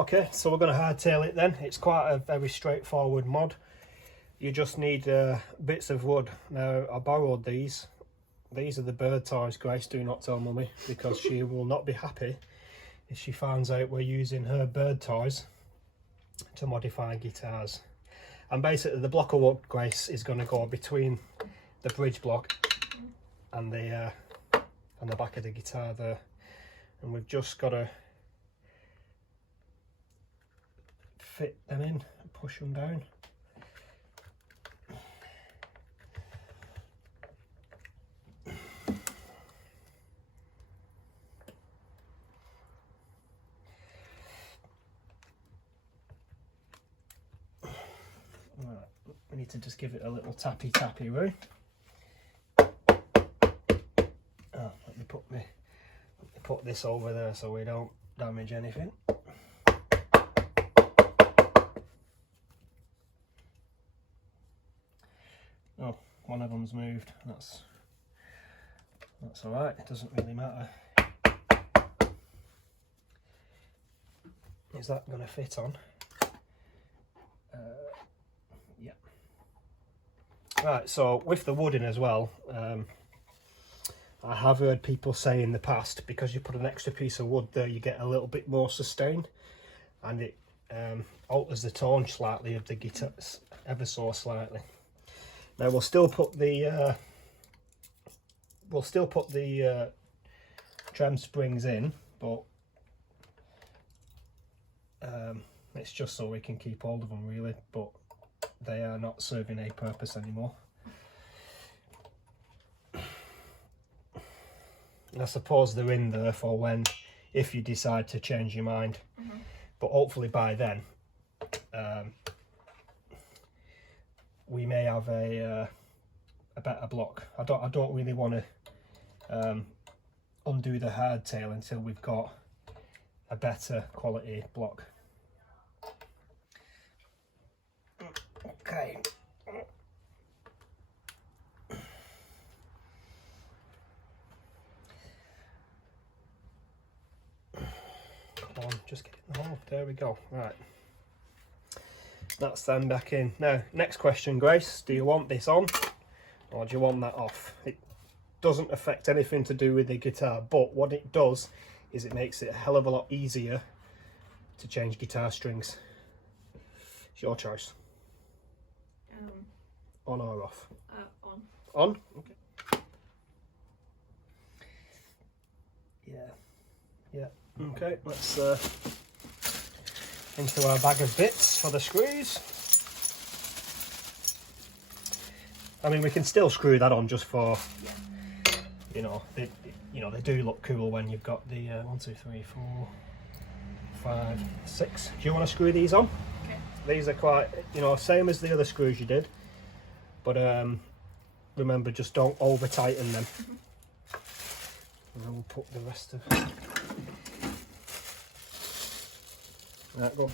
Okay, so we're going to hardtail it then. It's quite a very straightforward mod. You just need bits of wood. Now, I borrowed these. These are the bird toys. Grace, do not tell Mummy, because she will not be happy if she finds out we're using her bird toys to modify guitars. And basically the block of wood, Grace, is going to go between the bridge block and the back of the guitar there. And we've just got to fit them in and push them down. Right, we need to just give it a little tappy Roo. Let me put this over there so we don't damage anything. Oh, one of them's moved. That's all right. It doesn't really matter. Is that going to fit on? Yeah. Right. So with the wood in as well, I have heard people say in the past, because you put an extra piece of wood there, you get a little bit more sustain, and it alters the tone slightly of the guitar, ever so slightly. Now we'll still put the trem springs in, but it's just so we can keep hold of them really, but they are not serving a purpose anymore. And I suppose they're in there for when, if you decide to change your mind. But hopefully by then we may have a better block. I don't really want to undo the hardtail until we've got a better quality block. Okay. Come on, just get in the hole. There we go. Right. That's then back in. Now, next question, Grace. Do you want this on or do you want that off? It doesn't affect anything to do with the guitar, but what it does is it makes it a hell of a lot easier to change guitar strings. It's your choice. On or off? On. On? Okay. Yeah. Okay, let's into our bag of bits for the screws. I mean, we can still screw that on just for, you know, they do look cool when you've got the 1, 2, 3, 4, 5, 6. Do you want to screw these on? Okay. These are quite, you know, same as the other screws you did, but remember, just don't over tighten them. And then we'll put the rest of it. Right, go.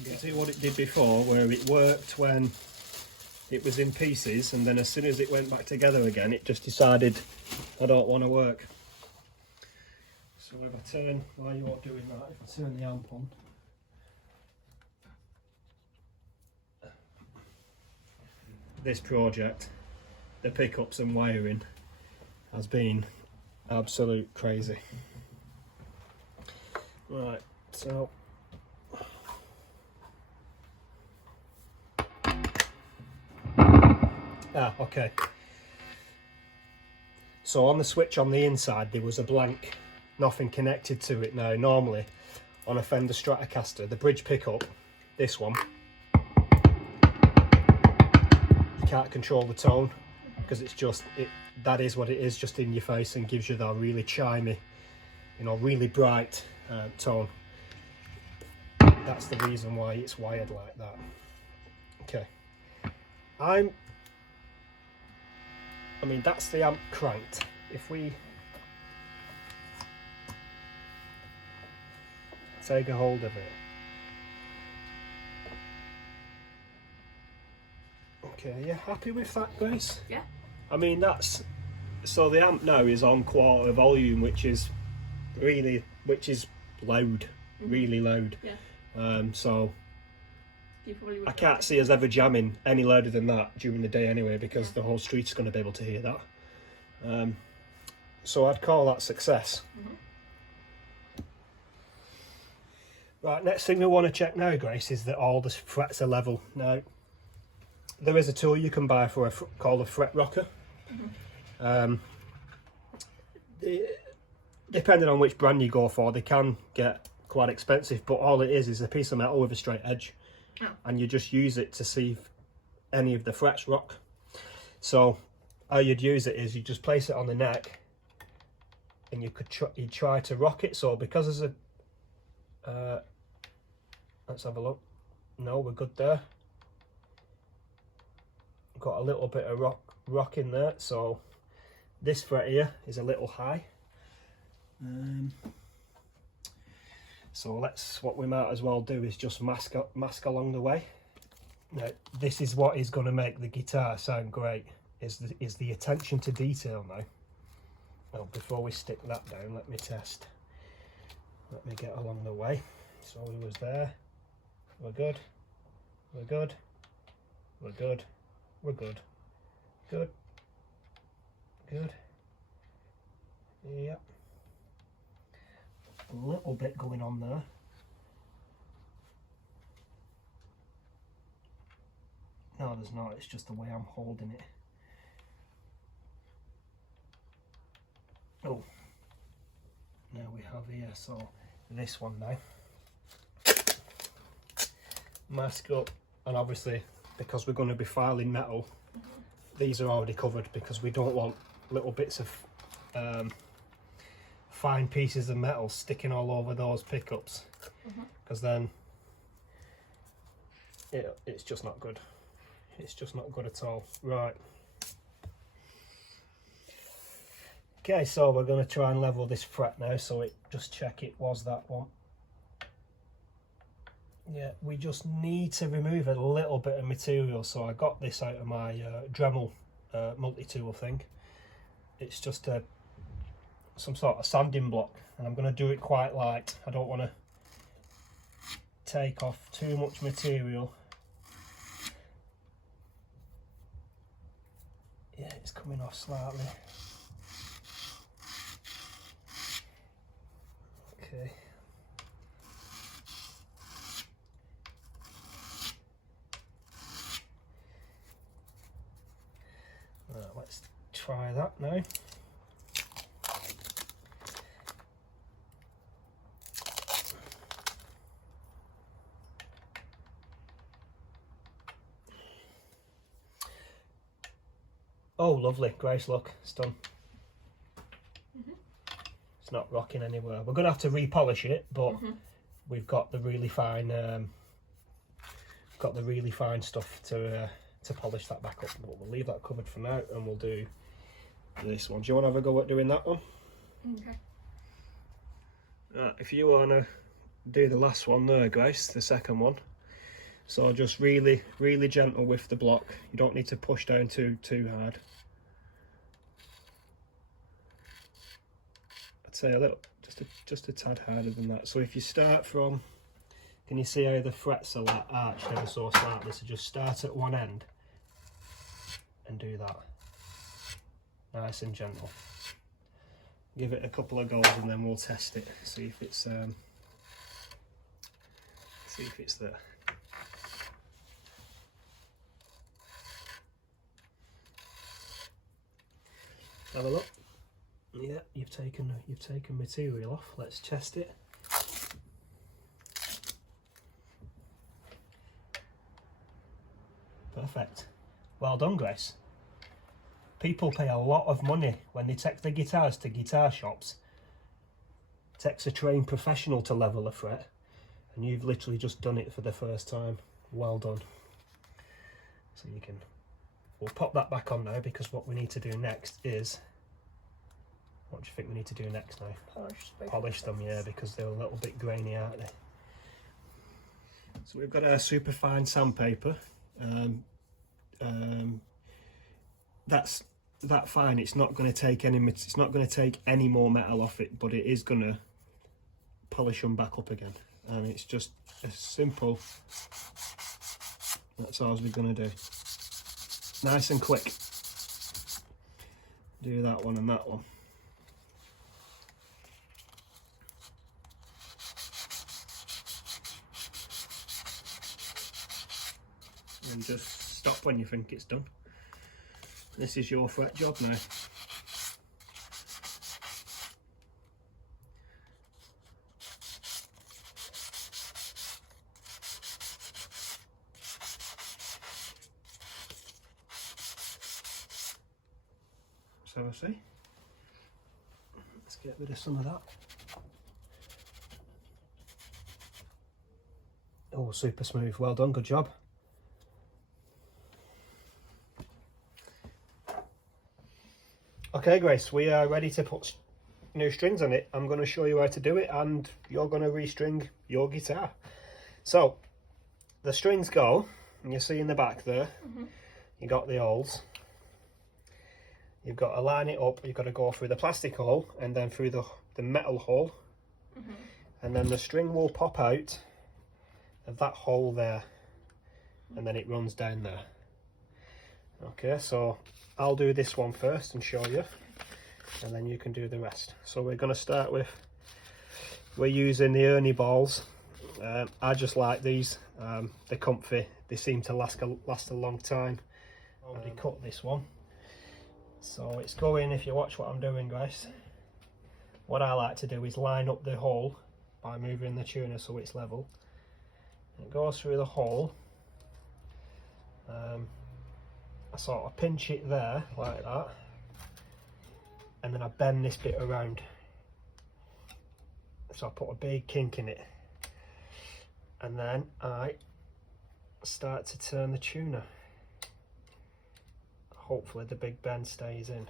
You can see what it did before, where it worked when it was in pieces, and then as soon as it went back together again, it just decided, I don't want to work. So if I turn, while you're doing that, if I turn the amp on, this project, the pickups and wiring, has been absolute crazy. Right, so okay. So on the switch on the inside there was a blank, nothing connected to it. Now normally on a Fender Stratocaster, the bridge pickup, this one, you can't control the tone because it's just, that is what it is, just in your face, and gives you that really chimey, you know, really bright tone. That's the reason why it's wired like that. Okay, I mean, that's the amp cranked. If we take a hold of it. Okay, are you happy with that, Grace? Yeah. I mean, that's, so the amp now is on quarter volume, which is loud. really loud. Yeah. So You probably would I can't see us ever jamming any louder than that during the day anyway, because yeah. the whole street's going to be able to hear that. So I'd call that success. Right, next thing we want to check now, Grace, is that all the frets are level. Now, there is a tool you can buy for called a fret rocker. Depending on which brand you go for, they can get quite expensive, but all it is a piece of metal with a straight edge. Oh. And you just use it to see if any of the frets rock. So how you'd use it is you just place it on the neck, and you try to rock it. So because there's a let's have a look. No, we're good there. Got a little bit of rock in there, so this fret here is a little high. So what we might as well do is just mask along the way. Now, this is what is going to make the guitar sound great, is the attention to detail now. Well, before we stick that down, let me test. Let me get along the way. So we was there. We're good. We're good. We're good. We're good. Good. Good. Yep. A little bit going on there. No, there's not. It's just the way I'm holding it. Oh. Now we have here, so this one now. Mask up, and obviously because we're going to be filing metal, these are already covered because we don't want little bits of fine pieces of metal sticking all over those pickups, because then it's just not good. It's just not good at all. Right. Okay, so we're going to try and level this fret now, so just check it was that one. Yeah, we just need to remove a little bit of material. So I got this out of my Dremel multi-tool thing. It's just some sort of sanding block, and I'm going to do it quite light. I don't want to take off too much material. Yeah, it's coming off slightly. Okay. Let's try that now. Oh, lovely. Grace, look, it's done. It's not rocking anywhere. We're going to have to repolish it, but we've got the really fine stuff to polish that back up. But we'll leave that covered for now, and we'll do this one. Do you want to have a go at doing that one? Okay. If you want to do the last one there, Grace, the second one. So just really gentle with the block. You don't need to push down too hard. I'd say a little, just a tad harder than that. So if you start from, can you see how the frets are like arched ever so slightly? So just start at one end and do that. Nice and gentle. Give it a couple of goes and then we'll test it. See if it's there. Have a look. Yeah, you've taken material off. Let's test it. Perfect. Well done, Grace. People pay a lot of money when they take their guitars to guitar shops. It takes a trained professional to level a fret, and you've literally just done it for the first time. Well done. So we'll pop that back on now, because what we need to do next is, what do you think we need to do next now? Polish them, yeah, because they're a little bit grainy, aren't they? So we've got our super fine sandpaper. That's that fine. It's not going to take any more metal off it, but it is going to polish them back up again. And it's just as simple. That's all we're going to do. Nice and quick. Do that one and that one. And just stop when you think it's done. This is your fret job now. So I see. Let's get rid of some of that. Oh, super smooth. Well done. Good job. Okay, Grace, we are ready to put new strings on it. I'm going to show you how to do it, and you're going to restring your guitar. So, the strings go, and you see in the back there, you got the holes. You've got to line it up. You've got to go through the plastic hole and then through the metal hole, and then the string will pop out of that hole there, and then it runs down there. Okay, so I'll do this one first and show you, and then you can do the rest. So we're going to start with, we're using the Ernie balls. I just like these. They're comfy. They seem to last a long time. Already cut this one. So it's going, if you watch what I'm doing, guys, what I like to do is line up the hole by moving the tuner so it's level. It goes through the hole. I sort of pinch it there like that, and then I bend this bit around, so I put a big kink in it, and then I start to turn the tuner. Hopefully the big bend stays in.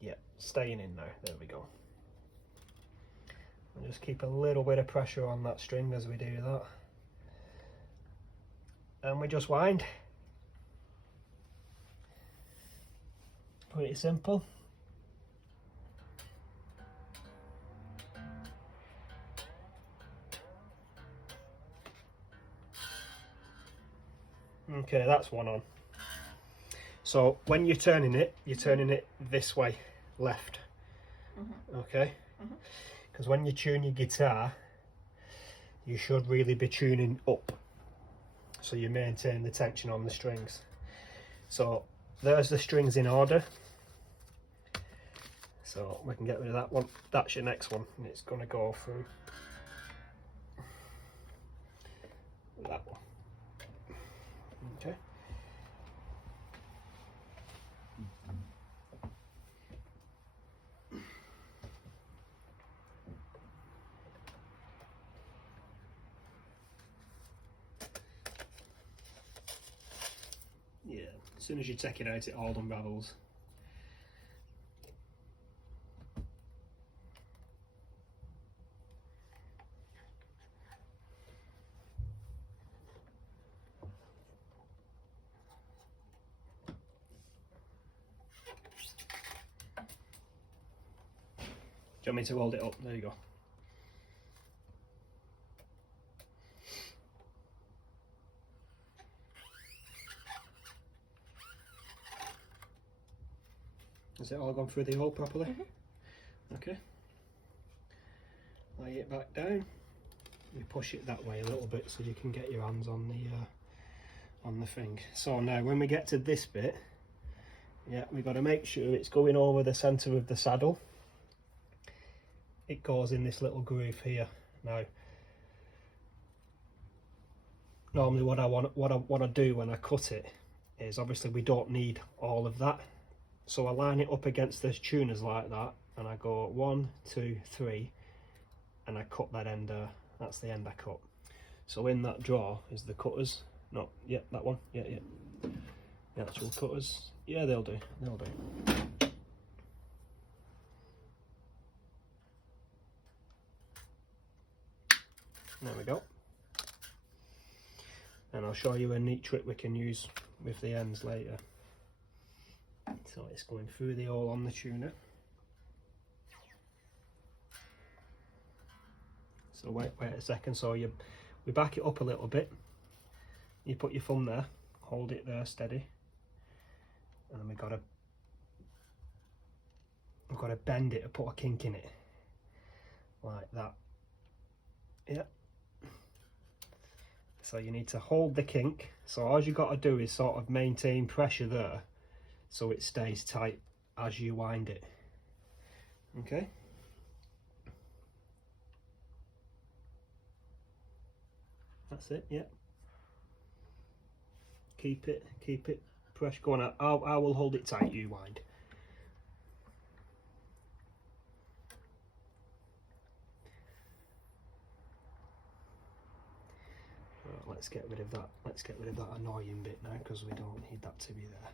Yeah, staying in now. There we go. And just keep a little bit of pressure on that string as we do that. And we just wind. Pretty simple. Okay, that's one on. So when you're turning it this way, left. Okay? Because when you tune your guitar, you should really be tuning up, so you maintain the tension on the strings. So there's the strings in order. So we can get rid of that one. That's your next one, and it's going to go through that one. Okay. Yeah, as soon as you take it out, it all unravels. Do you want me to hold it up? There you go. Has it all gone through the hole properly? Okay. Lay it back down. You push it that way a little bit so you can get your hands on the thing. So now when we get to this bit, yeah, we've got to make sure it's going over the centre of the saddle. It goes in this little groove here. Now, normally what I do when I cut it is, obviously we don't need all of that, so I line it up against the tuners like that, and I go 1, 2, 3, and I cut that end there. That's the end I cut. So in that drawer is the cutters. No, yeah, that one. Yeah, yeah. The actual cutters. Yeah, they'll do. They'll do. There we go. And I'll show you a neat trick we can use with the ends later. So it's going through the hole on the tuner. So wait a second. So we back it up a little bit. You put your thumb there, hold it there steady, and then we've got to bend it and put a kink in it, like that. Yeah. So you need to hold the kink. So all you got to do is sort of maintain pressure there, so it stays tight as you wind it. Okay. That's it. Yeah. Keep it pressure going out. I will hold it tight, you wind. Right, let's get rid of that. Let's get rid of that annoying bit now, because we don't need that to be there.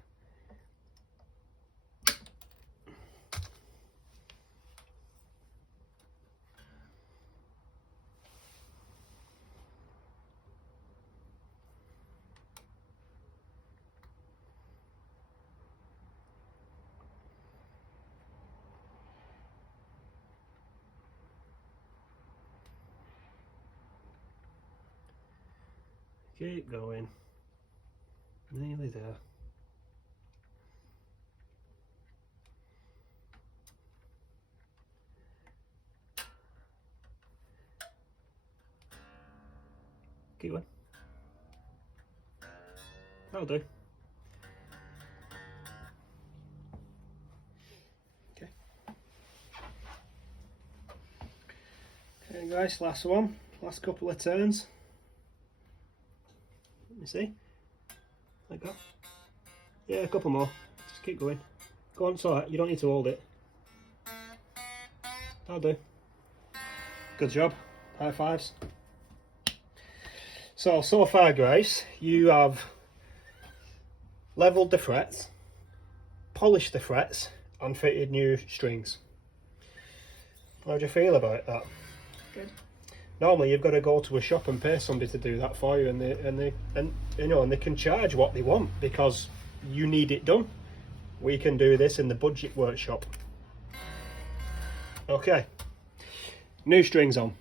Keep going. Nearly there. Keep going. That'll do. Okay. Okay guys, last one. Last couple of turns. Let me see. Like that. Yeah, a couple more. Just keep going. Go on, it's alright. You don't need to hold it. That'll do. Good job. High fives. So far, Grace, you have levelled the frets, polished the frets, and fitted new strings. How do you feel about that? Good. Normally, you've got to go to a shop and pay somebody to do that for you, and they can charge what they want because you need it done. We can do this in the budget workshop. Okay, new strings on.